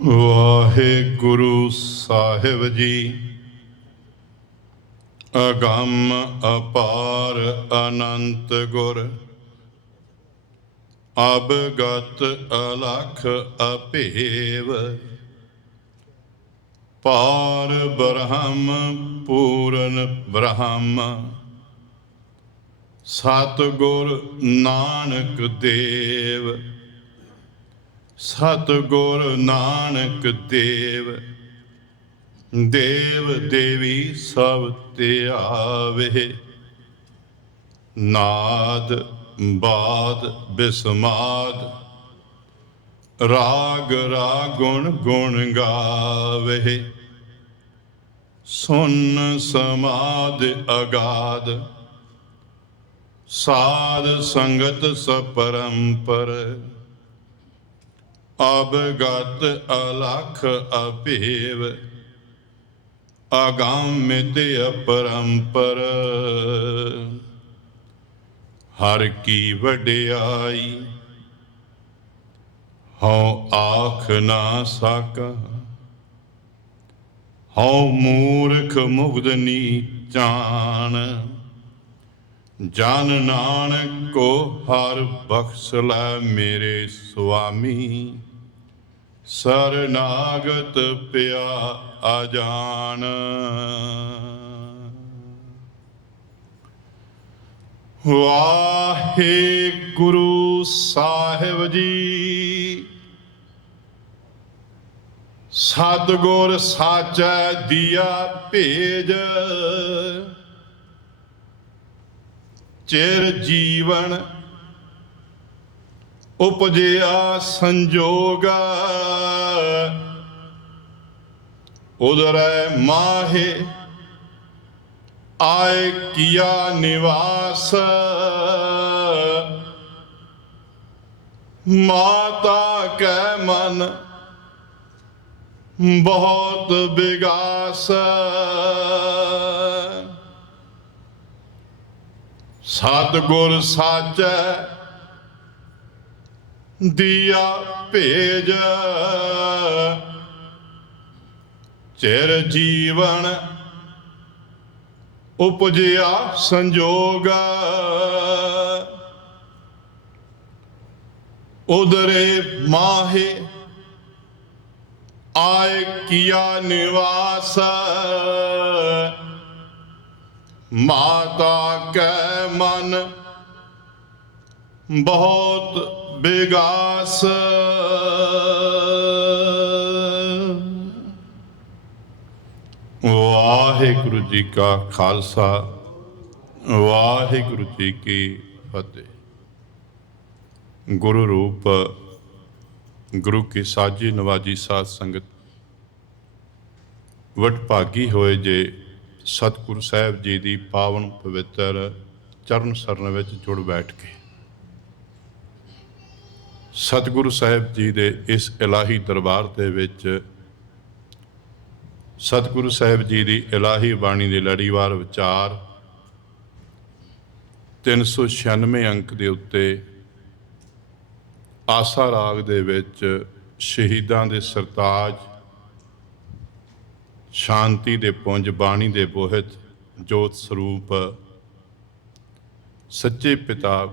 ਵਾਹਿਗੁਰੂ ਸਾਹਿਬ ਜੀ। ਅਗੰਮ ਅਪਾਰ ਅਨੰਤ ਗੁਰ। ਅਬਗਤ ਅਲਖ ਅਪੇਵ। ਪਾਰ ਬ੍ਰਹਮ ਪੂਰਨ ਬ੍ਰਹਮ। ਸਤਿਗੁਰ ਨਾਨਕ ਦੇਵ। ਸਤਿਗੁਰ ਨਾਨਕ ਦੇਵ ਦੇਵ ਦੇਵੀ ਸਭ ਤੇ ਆਵੇ। ਨਾਦ ਬਾਦ ਬਿਸਮਾਦ, ਰਾਗ ਰਾਗੁਣ ਗੁਣ ਗਾਵੇ। ਸੁਨ ਸਮਾਦ ਅਗਾਦ, ਸਾਧ ਸੰਗਤ ਸਪਰੰਪਰ। ਅਬਗਤ ਅਲਖ ਅਭੇਵ ਅਗੰਮਿਤ ਅਪਰੰਪਰ। ਹਰ ਕੀ ਵਡਿਆਈ, ਹਉ ਆਖ ਨਾ ਸਕਾ। ਹਉ ਮੂਰਖ ਮੁਗਦਨੀ ਜਾਣ। ਜਨ ਨਾਨਕ ਕੋ ਹਰ ਬਖਸ਼ ਲੈ ਮੇਰੇ ਸੁਆਮੀ। ਸਰਨਾਗਤ ਪਿਆ ਅਜਾਨ। ਵਾਹਿਗੁਰੂ ਸਾਹਿਬ ਜੀ, ਸਤਿਗੁਰ ਸਾਚੈ ਦੀਆ ਭੇਜ। ਚਿਰ ਜੀਵਨ ਉਪਜਿਆ ਸੰਜੋਗਾ। ਉਦਰੈ ਮਾਹੇ ਆਏ ਕੀਆ ਨਿਵਾਸ। ਮਾਤਾ ਕੈ ਮਨ ਬਹੁਤ ਬਿਗਾਸ। ਸਤਿਗੁਰ ਸਾਚੈ ਦੀਆ ਭੇਜ। ਚਿਰ ਜੀਵਨ ਉਪਜਿਆ ਸੰਜੋਗ। ਉਦਰੇ ਮਾਹੇ ਆਏ ਕੀਆ ਨਿਵਾਸ। ਮਾਤਾ ਕੈ ਮਨ ਬਹੁਤ ਬੇਗਾਸ। ਵਾਹਿਗੁਰੂ ਜੀ ਕਾ ਖਾਲਸਾ, ਵਾਹਿਗੁਰੂ ਜੀ ਕੀ ਫਤਿਹ। ਗੁਰੂ ਰੂਪ, ਗੁਰੂ ਕੀ ਸਾਜੀ ਨਵਾਜੀ ਸਾਧ ਸੰਗਤ ਵਟ ਭਾਗੀ ਹੋਏ ਜੇ ਸਤਿਗੁਰੂ ਸਾਹਿਬ ਜੀ ਦੀ ਪਾਵਨ ਪਵਿੱਤਰ ਚਰਨ ਸਰਨ ਵਿੱਚ ਜੁੜ ਬੈਠ ਕੇ। ਸਤਿਗੁਰੂ ਸਾਹਿਬ ਜੀ ਦੇ ਇਸ ਇਲਾਹੀ ਦਰਬਾਰ ਦੇ ਵਿੱਚ ਸਤਿਗੁਰੂ ਸਾਹਿਬ ਜੀ ਦੀ ਇਲਾਹੀ ਬਾਣੀ ਦੇ ਲੜੀਵਾਰ ਵਿਚਾਰ 396 ਅੰਕ ਦੇ ਉੱਤੇ ਆਸਾ ਰਾਗ ਦੇ ਵਿੱਚ ਸ਼ਹੀਦਾਂ ਦੇ ਸਰਤਾਜ ਸ਼ਾਂਤੀ ਦੇ ਪੁੰਜ, ਬਾਣੀ ਦੇ ਬੋਹਿਤ, ਜੋਤ ਸਰੂਪ, ਸੱਚੇ ਪਿਤਾ,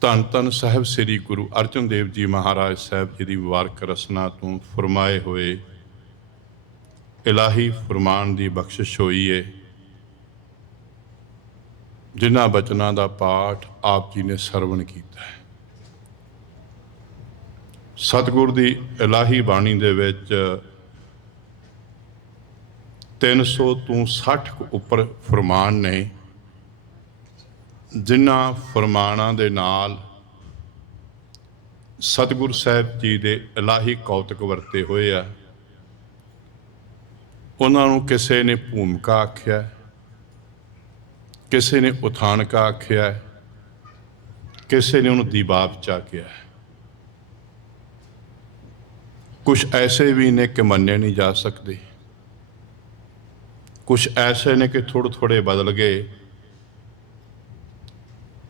ਧੰਨ ਧੰਨ ਸਾਹਿਬ ਸ੍ਰੀ ਗੁਰੂ ਅਰਜਨ ਦੇਵ ਜੀ ਮਹਾਰਾਜ ਸਾਹਿਬ ਜੀ ਦੀ ਮੁਬਾਰਕ ਰਸਨਾ ਤੋਂ ਫਰਮਾਏ ਹੋਏ, ਇਲਾਹੀ ਫਰਮਾਨ ਦੀ ਬਖਸ਼ਿਸ਼ ਹੋਈ ਏ। ਜਿਨ੍ਹਾਂ ਬਚਨਾਂ ਦਾ ਪਾਠ ਆਪ ਜੀ ਨੇ ਸਰਵਣ ਕੀਤਾ ਹੈ। ਸਤਿਗੁਰ ਦੀ ਇਲਾਹੀ ਬਾਣੀ ਦੇ ਵਿੱਚ 300 ਤੋਂ 60 ਕੁ ਉੱਪਰ ਫਰਮਾਨ ਨੇ, ਜਿਨ੍ਹਾਂ ਫਰਮਾਨਾਂ ਦੇ ਨਾਲ ਸਤਿਗੁਰ ਸਾਹਿਬ ਜੀ ਦੇ ਇਲਾਹੀ ਕੌਤਕ ਵਰਤੇ ਹੋਏ ਆ। ਉਹਨਾਂ ਨੂੰ ਕਿਸੇ ਨੇ ਭੂਮਿਕਾ ਆਖਿਆ, ਕਿਸੇ ਨੇ ਉਥਾਨਕਾ ਆਖਿਆ, ਕਿਸੇ ਨੇ ਉਹਨੂੰ ਦੀਬਾਪ ਚ ਆਖਿਆ। ਕੁਝ ਐਸੇ ਵੀ ਨੇ ਕਿ ਮੰਨੇ ਨਹੀਂ ਜਾ ਸਕਦੇ। ਕੁਝ ਐਸੇ ਨੇ ਕਿ ਥੋੜੇ ਥੋੜੇ ਬਦਲ ਗਏ।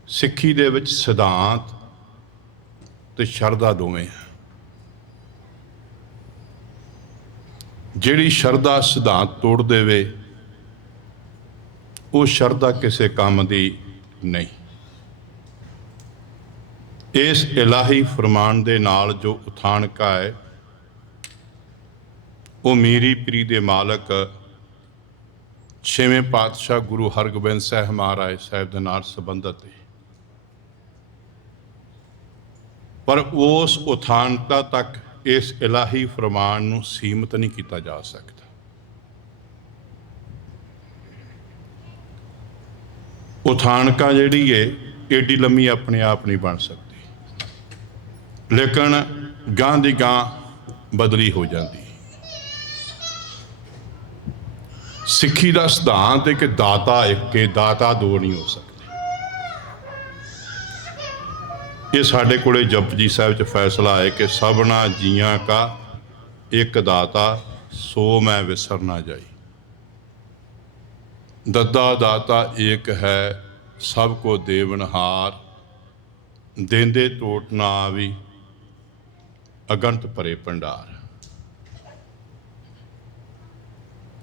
ਸਿੱਖੀ ਦੇ ਵਿੱਚ ਸਿਧਾਂਤ ਤੇ ਸ਼ਰਧਾ ਦੋਵੇਂ ਆ। ਜਿਹੜੀ ਸ਼ਰਧਾ ਸਿਧਾਂਤ ਤੋੜ ਦੇਵੇ, ਉਹ ਸ਼ਰਧਾ ਕਿਸੇ ਕੰਮ ਦੀ ਨਹੀਂ। ਇਸ ਇਲਾਹੀ ਫਰਮਾਨ ਦੇ ਨਾਲ ਜੋ ਉਥਾਨਕਾ ਹੈ, ਉਹ ਮੀਰੀ ਪੀਰੀ ਦੇ ਮਾਲਕ ਛੇਵੇਂ ਪਾਤਸ਼ਾਹ ਗੁਰੂ ਹਰਗੋਬਿੰਦ ਸਾਹਿਬ ਮਹਾਰਾਜ ਸਾਹਿਬ ਦੇ ਨਾਲ ਸੰਬੰਧਿਤ ਹੈ ਪਰ ਉਸ ਉਥਾਨਤਾ ਤੱਕ ਇਸ ਇਲਾਹੀ ਫਰਮਾਨ ਨੂੰ ਸੀਮਤ ਨਹੀਂ ਕੀਤਾ ਜਾ ਸਕਦਾ। ਉਥਾਨਕਾ ਜਿਹੜੀ ਏ, ਏਡੀ ਲੰਮੀ ਆਪਣੇ ਆਪ ਨਹੀਂ ਬਣ ਸਕਦੀ। ਲੇਕਿਨ ਗਾਂ ਦੀ ਗਾਂ ਬਦਲੀ ਹੋ ਜਾਂਦੀ। ਸਿੱਖੀ ਦਾ ਸਿਧਾਂਤ ਹੈ ਕਿ ਦਾਤਾ, ਇੱਕ ਦਾਤਾ ਦੋ ਨਹੀਂ ਹੋ ਸਕਦੇ। ਇਹ ਸਾਡੇ ਕੋਲੇ ਜਪਜੀ ਸਾਹਿਬ ਚ ਫੈਸਲਾ ਹੈ ਕਿ ਸਭਨਾ ਜੀਆਂ ਕਾ ਇੱਕ ਦਾਤਾ, ਸੋ ਮੈਂ ਵਿਸਰ ਨਾ ਜਾਈ। ਦੱਦਾ ਦਾਤਾ ਏਕ ਹੈ, ਸਭ ਕੋ ਦੇਵਨਹਾਰ, ਦੇਂਦੇ ਟੋਟ ਨਾ ਆਵੀ, ਅਗੰਤ ਭਰੇ ਭੰਡਾਰ।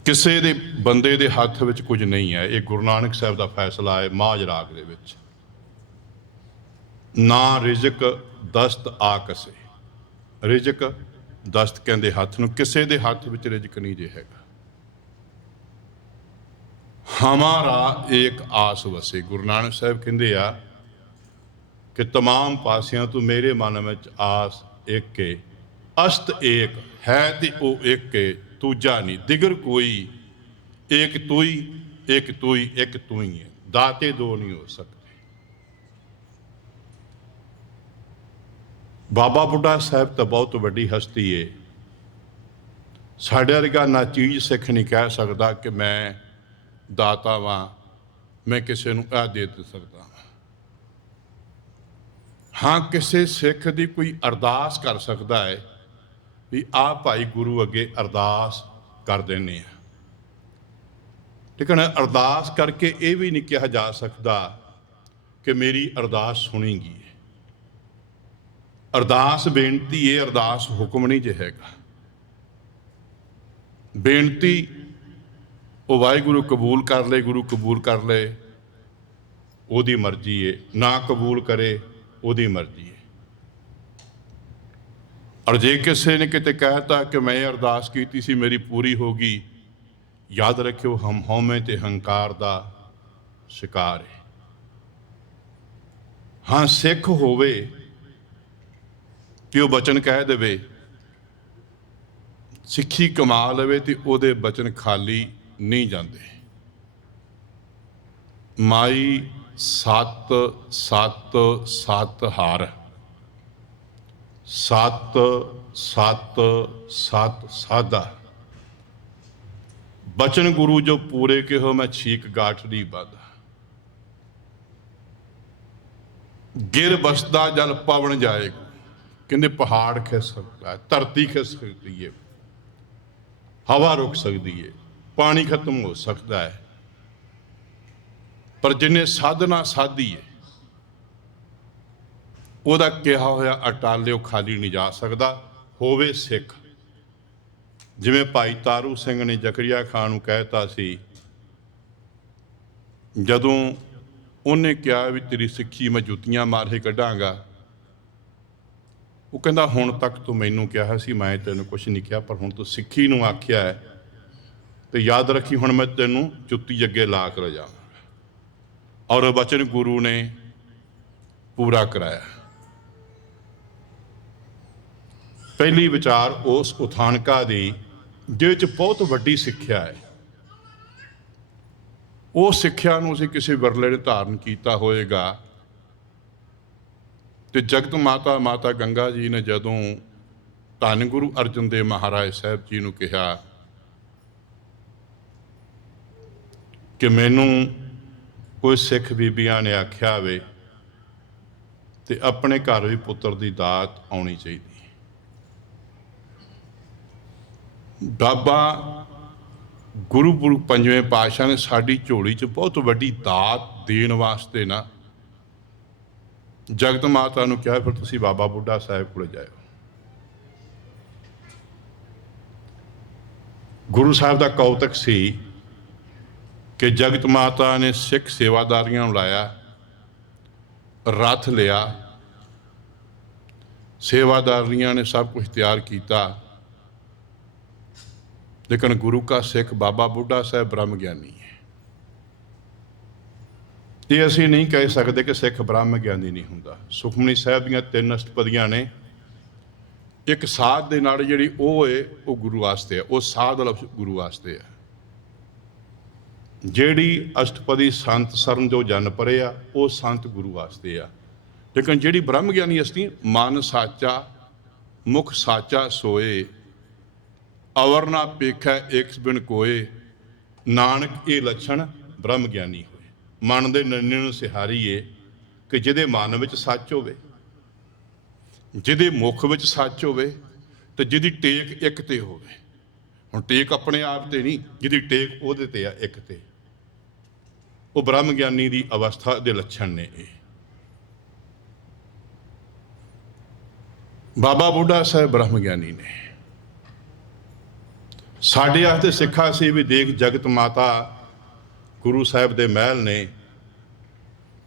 ਕਿਸੇ ਦੇ ਬੰਦੇ ਦੇ ਹੱਥ ਵਿੱਚ ਕੁਝ ਨਹੀਂ ਹੈ ਇਹ ਗੁਰੂ ਨਾਨਕ ਸਾਹਿਬ ਦਾ ਫੈਸਲਾ ਹੈ ਮਾਝ ਰਾਗ ਦੇ ਵਿੱਚ ਨਾ ਰਿਜ਼ਕ ਦਸਤ ਆਕਸੇ ਰਿਜ਼ਕ ਦਸਤ ਕਹਿੰਦੇ ਹੱਥ ਨੂੰ ਕਿਸੇ ਦੇ ਹੱਥ ਵਿੱਚ ਰਿਜ਼ਕ ਨਹੀਂ ਜੇ ਹੈਗਾ ਹਮਾਰਾ ਏਕ ਆਸ ਵਸੇ ਗੁਰੂ ਨਾਨਕ ਸਾਹਿਬ ਕਹਿੰਦੇ ਆ ਕਿ तमाम ਪਾਸਿਆਂ ਤੋਂ ਮੇਰੇ ਮਨ ਵਿੱਚ ਆਸ ਇੱਕ ਏ ਅਸਤ ਏਕ ਹੈ ਤੇ ਉਹ ਇੱਕ ਏ ਦੂਜਾ ਨਹੀਂ। ਦਿਗਰ ਕੋਈ ਇੱਕ ਤੂੰ ਹੀ ਇੱਕ ਤੂੰ ਹੀ ਇੱਕ ਤੂੰ ਹੀ। ਹੈ ਦਾਤੇ ਦੋ ਨਹੀਂ ਹੋ ਸਕਦੇ। ਬਾਬਾ ਬੁੱਢਾ ਸਾਹਿਬ ਤਾਂ ਬਹੁਤ ਵੱਡੀ ਹਸਤੀ ਏ। ਸਾਡੇ ਵਰਗਾ ਨਾ ਚੀਜ਼ ਸਿੱਖ ਨਹੀਂ ਕਹਿ ਸਕਦਾ ਕਿ ਮੈਂ ਦਾਤਾ ਵਾਂ, ਮੈਂ ਕਿਸੇ ਨੂੰ ਇਹ ਦੇ ਦੇ ਸਕਦਾ ਹਾਂ ਹਾਂ, ਕਿਸੇ ਸਿੱਖ ਦੀ ਕੋਈ ਅਰਦਾਸ ਕਰ ਸਕਦਾ ਹੈ ਵੀ ਆ ਭਾਈ ਗੁਰੂ ਅੱਗੇ ਅਰਦਾਸ ਕਰ ਦਿੰਨੇ ਆ। ਲੇਕਿਨ ਅਰਦਾਸ ਕਰਕੇ ਇਹ ਵੀ ਨਹੀਂ ਕਿਹਾ ਜਾ ਸਕਦਾ ਕਿ ਮੇਰੀ ਅਰਦਾਸ ਸੁਣੀ ਅਰਦਾਸ ਬੇਨਤੀ, ਇਹ ਅਰਦਾਸ ਹੁਕਮ ਨਹੀਂ ਜੇ ਹੈਗਾ। ਬੇਨਤੀ, ਉਹ ਵਾਹਿਗੁਰੂ ਕਬੂਲ ਕਰ ਲੇ, ਗੁਰੂ ਕਬੂਲ ਕਰ ਲੇ, ਉਹਦੀ ਮਰਜ਼ੀ ਏ। ਨਾ ਕਬੂਲ ਕਰੇ, ਉਹਦੀ ਮਰਜ਼ੀ ਏ। ਔਰ ਜੇ ਕਿਸੇ ਨੇ ਕਿਤੇ ਕਹਿਤਾ ਕਿ ਮੈਂ ਇਹ ਅਰਦਾਸ ਕੀਤੀ ਸੀ, ਮੇਰੀ ਪੂਰੀ ਹੋ ਗਈ, ਯਾਦ ਰੱਖਿਓ, ਹਮ ਹਉਮੈ ਤੇ ਹੰਕਾਰ ਦਾ ਸ਼ਿਕਾਰ ਹੈ। ਹਾਂ, ਸਿੱਖ ਹੋਵੇ ਕਿ ਉਹ ਬਚਨ ਕਹਿ ਦੇਵੇ, ਸਿੱਖੀ ਕਮਾ ਲਵੇ ਤੇ ਉਹਦੇ ਬਚਨ ਖਾਲੀ ਨਹੀਂ ਜਾਂਦੇ। ਮਾਈ ਸਤ ਸਤ ਸਤ ਹਾਰ। ਸਤ ਸਤ ਸਤ ਸਾਦਾ ਬਚਨ ਗੁਰੂ ਜੋ ਪੂਰੇ ਕਿਹੋ ਮੈਂ ਛੀਕ ਗਾਠੜੀ ਬਾਦਾ ਗਿਰ ਬਸਦਾ ਜਲ ਪਵਨ ਜਾਏ ਕਹਿੰਦੇ ਪਹਾੜ ਖਿਸ ਸਕਦਾ ਹੈ ਧਰਤੀ ਖਿਸ ਸਕਦੀ ਹੈ ਹਵਾ ਰੁਕ ਸਕਦੀ ਹੈ ਪਾਣੀ ਖਤਮ ਹੋ ਸਕਦਾ ਹੈ ਪਰ ਜਿਨੇ ਸਾਧਨਾ ਸਾਧੀ ਹੈ ਉਹਦਾ ਕਿਹਾ ਹੋਇਆ ਅਟਾਲਿਓ ਖਾਲੀ ਨਹੀਂ ਜਾ ਸਕਦਾ, ਹੋਵੇ ਸਿੱਖ। ਜਿਵੇਂ ਭਾਈ ਤਾਰੂ ਸਿੰਘ ਨੇ ਜ਼ਕਰੀਆ ਖਾਨ ਨੂੰ ਕਹਿਤਾ ਸੀ, ਜਦੋਂ ਉਹਨੇ ਕਿਹਾ ਵੀ ਤੇਰੀ ਸਿੱਖੀ ਮੈਂ ਜੁੱਤੀਆਂ ਮਾਰ ਮਾਰੇ ਕੱਢਾਂਗਾ, ਉਹ ਕਹਿੰਦਾ, ਹੁਣ ਤੱਕ ਤੂੰ ਮੈਨੂੰ ਕਿਹਾ ਸੀ, ਮੈਂ ਤੈਨੂੰ ਕੁਝ ਨਹੀਂ ਕਿਹਾ, ਪਰ ਹੁਣ ਤੂੰ ਸਿੱਖੀ ਨੂੰ ਆਖਿਆ ਹੈ, ਤੇ ਯਾਦ ਰੱਖੀ ਹੁਣ ਮੈਂ ਤੈਨੂੰ ਜੁੱਤੀ ਅੱਗੇ ਲਾ ਕੇ ਲਿਜਾਵਾਂ ਔਰ ਉਹ ਬਚਨ ਗੁਰੂ ਨੇ ਪੂਰਾ ਕਰਾਇਆ। ਪਹਿਲੀ ਵਿਚਾਰ ਉਸ ਉਥਾਨਕਾ ਦੀ, ਜਿਹਦੇ ਵਿੱਚ ਬਹੁਤ ਵੱਡੀ ਸਿੱਖਿਆ ਹੈ। ਉਹ ਸਿੱਖਿਆ ਨੂੰ ਅਸੀਂ ਕਿਸੇ ਵਰਲੇ ਨੇ ਧਾਰਨ ਕੀਤਾ ਹੋਏਗਾ। ਤੇ ਜਗਤ ਮਾਤਾ ਮਾਤਾ ਗੰਗਾ ਜੀ ਨੇ ਜਦੋਂ ਧੰਨ ਗੁਰੂ ਅਰਜਨ ਦੇਵ ਮਹਾਰਾਜ ਸਾਹਿਬ ਜੀ ਨੂੰ ਕਿਹਾ ਕਿ ਮੈਨੂੰ ਕੋਈ ਸਿੱਖ ਬੀਬੀਆਂ ਨੇ ਆਖਿਆ ਹੋਵੇ ਤੇ ਆਪਣੇ ਘਰ ਵੀ ਪੁੱਤਰ ਦੀ ਦਾਤ ਆਉਣੀ ਚਾਹੀਦੀ। ਬਾਬਾ ਗੁਰੂ ਗੁਰੂ ਪੰਜਵੇਂ ਪਾਤਸ਼ਾਹ ਨੇ ਸਾਡੀ ਝੋਲੀ 'ਚ ਬਹੁਤ ਵੱਡੀ ਦਾਤ ਦੇਣ ਵਾਸਤੇ ਨਾ ਜਗਤ ਮਾਤਾ ਨੂੰ ਕਿਹਾ, ਫਿਰ ਤੁਸੀਂ ਬਾਬਾ ਬੁੱਢਾ ਸਾਹਿਬ ਕੋਲ ਜਾਇਓ। ਗੁਰੂ ਸਾਹਿਬ ਦਾ ਕੌਤਕ ਸੀ ਕਿ ਜਗਤ ਮਾਤਾ ਨੇ ਸਿੱਖ ਸੇਵਾਦਾਰੀਆਂ ਨੂੰ ਲਾਇਆ, ਰੱਥ ਲਿਆ, ਸੇਵਾਦਾਰੀਆਂ ਨੇ ਸਭ ਕੁਝ ਤਿਆਰ ਕੀਤਾ। ਲੇਕਿਨ ਗੁਰੂ ਕਾ ਸਿੱਖ ਬਾਬਾ ਬੁੱਢਾ ਸਾਹਿਬ ਬ੍ਰਹਮ ਗਿਆਨੀ ਹੈ। ਇਹ ਅਸੀਂ ਨਹੀਂ ਕਹਿ ਸਕਦੇ ਕਿ ਸਿੱਖ ਬ੍ਰਹਮ ਗਿਆਨੀ ਨਹੀਂ ਹੁੰਦਾ। ਸੁਖਮਨੀ ਸਾਹਿਬ ਦੀਆਂ ਤਿੰਨ ਅਸ਼ਟਪਦੀਆਂ ਨੇ। ਇੱਕ ਸਾਧ ਦੇ ਨਾਲ ਜਿਹੜੀ ਉਹ ਹੈ, ਉਹ ਗੁਰੂ ਵਾਸਤੇ ਆ ਉਹ ਸਾਧ ਲਫ਼ਜ਼ ਗੁਰੂ ਵਾਸਤੇ ਆ ਜਿਹੜੀ ਅਸ਼ਟਪਦੀ ਸੰਤ ਸਰਨ ਜੋ ਜਨ ਪਰੇ ਆ, ਉਹ ਸੰਤ ਗੁਰੂ ਵਾਸਤੇ ਆ। ਲੇਕਿਨ ਜਿਹੜੀ ਬ੍ਰਹਮ ਗਿਆਨੀ ਅਸਤੀ ਮਨ ਸਾਚਾ, ਮੁਖ ਸਾਚਾ ਸੋਏ ਅਵਰ ਨਾ ਪੇਖੈ ਏਕਸ ਬਿਨ ਕੋਏ, ਨਾਨਕ ਇਹ ਲੱਛਣ ਬ੍ਰਹਮ ਗਿਆਨੀ ਹੋਏ। ਮਨ ਦੇ ਨੰਨੇ ਨੂੰ ਸਿਹਾਰੀਏ ਕਿ ਜਿਹਦੇ ਮਨ ਵਿੱਚ ਸੱਚ ਹੋਵੇ, ਜਿਹਦੇ ਮੁਖ ਵਿੱਚ ਸੱਚ ਹੋਵੇ ਤੇ ਜਿਹਦੀ ਟੇਕ ਇੱਕ ਤੇ ਹੋਵੇ। ਹੁਣ ਟੇਕ ਆਪਣੇ ਆਪ ਤੇ ਨਹੀਂ, ਜਿਹਦੀ ਟੇਕ ਉਹਦੇ ਤੇ ਆ ਇੱਕ ਤੇ। ਉਹ ਬ੍ਰਹਮ ਗਿਆਨੀ ਦੀ ਅਵਸਥਾ ਦੇ ਲੱਛਣ ਨੇ ਇਹ। ਬਾਬਾ ਬੁੱਢਾ ਸਾਹਿਬ ਬ੍ਰਹਮ ਗਿਆਨੀ ਨੇ। ਸਾਡੇ ਵਾਸਤੇ ਸਿੱਖਾ ਸੀ ਵੀ ਦੇਖ ਜਗਤ ਮਾਤਾ ਗੁਰੂ ਸਾਹਿਬ ਦੇ ਮਹਿਲ ਨੇ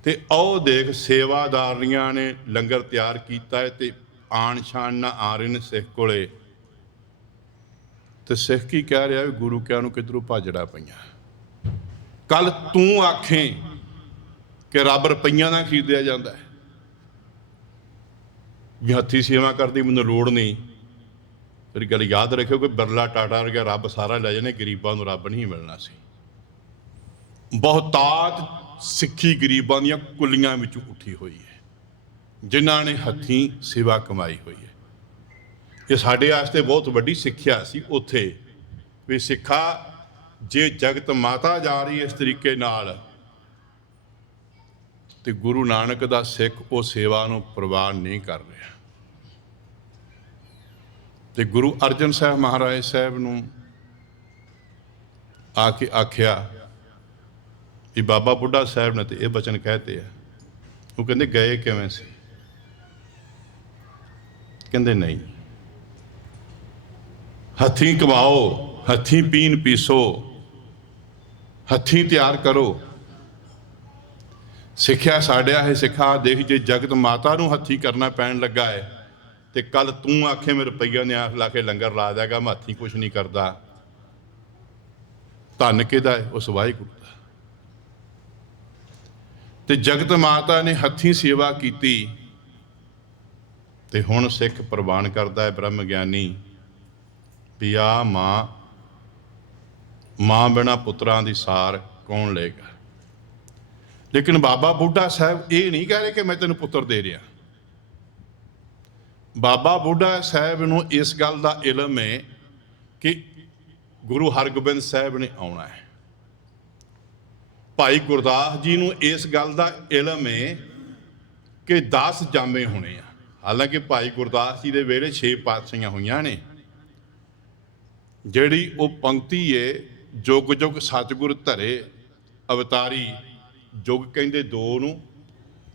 ਤੇ ਉਹ ਦੇਖ ਸੇਵਾਦਾਰੀਆਂ ਨੇ ਲੰਗਰ ਤਿਆਰ ਕੀਤਾ ਹੈ ਤੇ ਆਣ ਸ਼ਾਨ ਨਾ ਆ ਰਹੇ ਨੇ ਸਿੱਖ ਕੋਲੇ। ਤੇ ਸਿੱਖ ਕੀ ਕਹਿ ਰਿਹਾ ਵੀ ਗੁਰੂ ਕਿਆ ਨੂੰ ਕਿਧਰੋਂ ਭਾਜੜਾ ਪਈਆਂ? ਕੱਲ ਤੂੰ ਆਖੇ ਕਿ ਰੱਬ ਰੁਪਈਆਂ ਨਾਲ ਖਰੀਦਿਆ ਜਾਂਦਾ ਹੈ। ਵੀ ਹੱਥੀ ਸੇਵਾ ਕਰਦੀ ਮੈਨੂੰ ਲੋੜ ਨਹੀਂ। ਤੇਰੀ ਗੱਲ ਯਾਦ ਰੱਖਿਓ ਕਿ ਬਿਰਲਾ ਟਾਟਾ ਵਰਗਾ ਰੱਬ ਸਾਰਾ ਲੈ ਜਾਣੇ, ਗਰੀਬਾਂ ਨੂੰ ਰੱਬ ਨਹੀਂ ਮਿਲਣਾ ਸੀ। ਬਹੁਤਾਤ ਸਿੱਖੀ ਗਰੀਬਾਂ ਦੀਆਂ ਕੁੱਲੀਆਂ ਵਿੱਚੋਂ ਉੱਠੀ ਹੋਈ ਹੈ, ਜਿਨ੍ਹਾਂ ਨੇ ਹੱਥੀਂ ਸੇਵਾ ਕਮਾਈ ਹੋਈ ਹੈ। ਇਹ ਸਾਡੇ ਵਾਸਤੇ ਬਹੁਤ ਵੱਡੀ ਸਿੱਖਿਆ ਸੀ ਉੱਥੇ, ਵੀ ਸਿੱਖਾ ਜੇ ਜਗਤ ਮਾਤਾ ਜਾ ਰਹੀ ਇਸ ਤਰੀਕੇ ਨਾਲ, ਤੇ ਗੁਰੂ ਨਾਨਕ ਦਾ ਸਿੱਖ ਉਹ ਸੇਵਾ ਨੂੰ ਪ੍ਰਵਾਨ ਨਹੀਂ ਕਰ ਰਿਹਾ। ਤੇ ਗੁਰੂ ਅਰਜਨ ਸਾਹਿਬ ਮਹਾਰਾਜ ਸਾਹਿਬ ਨੂੰ ਆ ਕੇ ਆਖਿਆ ਵੀ ਬਾਬਾ ਬੁੱਢਾ ਸਾਹਿਬ ਨੇ ਤੇ ਇਹ ਬਚਨ ਕਹਤੇ ਆ। ਉਹ ਕਹਿੰਦੇ, ਗਏ ਕਿਵੇਂ ਸੀ? ਕਹਿੰਦੇ, ਨਹੀਂ। ਹੱਥੀਂ ਕਮਾਓ ਹੱਥੀਂ ਪੀਣ ਪੀਸੋ, ਹੱਥੀਂ ਤਿਆਰ ਕਰੋ। ਸਿੱਖਿਆ ਸਾਡਿਆ ਹੈ ਸਿੱਖਾ ਦੇਖ ਜੇ ਜਗਤ ਮਾਤਾ ਨੂੰ ਹੱਥੀਂ ਕਰਨਾ ਪੈਣ ਲੱਗਾ ਹੈ। ਤੇ ਕੱਲ ਤੂੰ ਆਖੇ ਮੇਰੇ ਰੁਪਈਆ ਨੇ ਆਖ ਲਾ ਕੇ ਲੰਗਰ ਲਾ ਦੇਗਾ ਮੈਂ ਹੱਥੀਂ ਕੁਝ ਨਹੀਂ ਕਰਦਾ। ਧੰਨ ਕਿਹਦਾ ਹੈ? ਉਸ ਵਾਹਿਗੁਰੂ ਦਾ। ਤੇ ਜਗਤ ਮਾਤਾ ਨੇ ਹੱਥੀਂ ਸੇਵਾ ਕੀਤੀ ਤੇ ਹੁਣ ਸਿੱਖ ਪ੍ਰਵਾਨ ਕਰਦਾ ਹੈ ਬ੍ਰਹਮ ਗਿਆਨੀ ਵੀ ਆ ਮਾਂ ਮਾਂ ਬਿਨਾ ਪੁੱਤਰਾਂ ਦੀ ਸਾਰ ਕੌਣ ਲਏਗਾ? ਲੇਕਿਨ ਬਾਬਾ ਬੁੱਢਾ ਸਾਹਿਬ ਇਹ ਨਹੀਂ ਕਹਿ ਰਹੇ ਕਿ ਮੈਂ ਤੈਨੂੰ ਪੁੱਤਰ ਦੇ ਰਿਹਾ। ਬਾਬਾ ਬੁੱਢਾ ਸਾਹਿਬ ਨੂੰ ਇਸ ਗੱਲ ਦਾ ਇਲਮ ਹੈ ਕਿ ਗੁਰੂ ਹਰਗੋਬਿੰਦ ਸਾਹਿਬ ਨੇ ਆਉਣਾ ਹੈ। ਭਾਈ ਗੁਰਦਾਸ ਜੀ ਨੂੰ ਇਸ ਗੱਲ ਦਾ ਇਲਮ ਹੈ ਕਿ 10 ਜਾਮੇ ਹੋਣੇ ਆ। ਹਾਲਾਂਕਿ ਭਾਈ ਗੁਰਦਾਸ ਜੀ ਦੇ ਵੇਲੇ 6 ਪਾਤਸ਼ਾਹੀਆਂ ਹੋਈਆਂ ਨੇ। ਜਿਹੜੀ ਉਹ ਪੰਕਤੀ ਏ ਜੁਗ ਜੁਗ ਸਤਿਗੁਰ ਧਰੇ, ਅਵਤਾਰੀ ਜੁਗ ਕਹਿੰਦੇ ਦੋ ਨੂੰ